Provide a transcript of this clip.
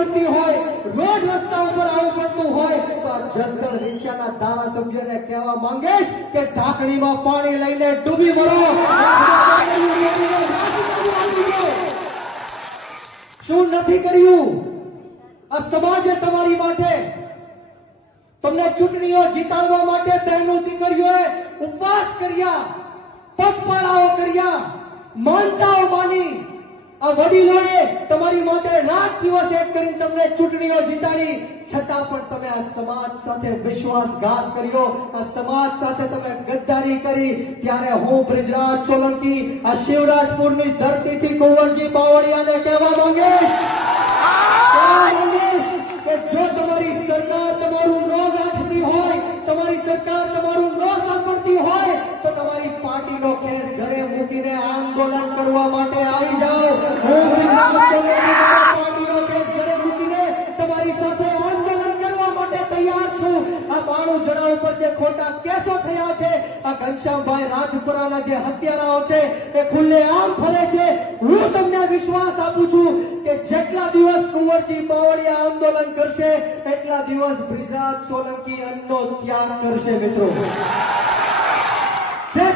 પડતી હોય, રોજ રસ્તા ઉપર આવવું પડતું હોય, તો આ જસદણ વિંછિયાના ધારાસભ્યને કહેવા માંગીશ કે ઢાંકણીમાં પાણી લઈને ડૂબી મરો. શું નથી કર્યું આ સમાજે તમારી માટે? તમને ચૂંટણીઓ જીતાડવા માટે બહેનો દીકરીઓએ ઉપવાસ કર્યા, પગપાળાઓ કર્યા, માનતાઓ માની. આ વડીલોએ તમારી માટે રાત દિવસ એક કરીને તમને ચૂંટણીઓ જીતાડી, છતાં પણ તમે આ સમાજ સાથે વિશ્વાસઘાત કર્યો, આ સમાજ સાથે તમે ગદ્દારી કરી. ત્યારે હું બ્રિજરાજ સોલંકી આ શિવરાજપુરની ધરતીથી કુંવરજી બાવળિયાને કહેવા માંગીશ કે જો તમારી સરકાર તમારું ન ગાંઠતી હોય, તમારી સરકાર તમારું ન સાંભળતી હોય, તો તમારી પાર્ટીનો કેસ ઘરે મૂકીને આંદોલન કરવા માટે આવી જાઓ. હું પાર્ટીનો કેસ ઘરે મૂકીને તમારી સાથે આંદોલન કરવા માટે તૈયાર છું. આ 92 જણા ઉપર જે ખોટા કેસો થયા છે, આ ઘનશ્યામભાઈ રાજપુરાના જે હત્યારાઓ છે એ ખુલ્લેઆમ ફરે છે. હું તમને વિશ્વાસ આપું છું કે જેટલા દિવસ કુંવરજી બાવળિયા આંદોલન કરશે એટલા દિવસ બ્રિજરાજ સોલંકી અન્નનો ત્યાગ કરશે. મિત્રો,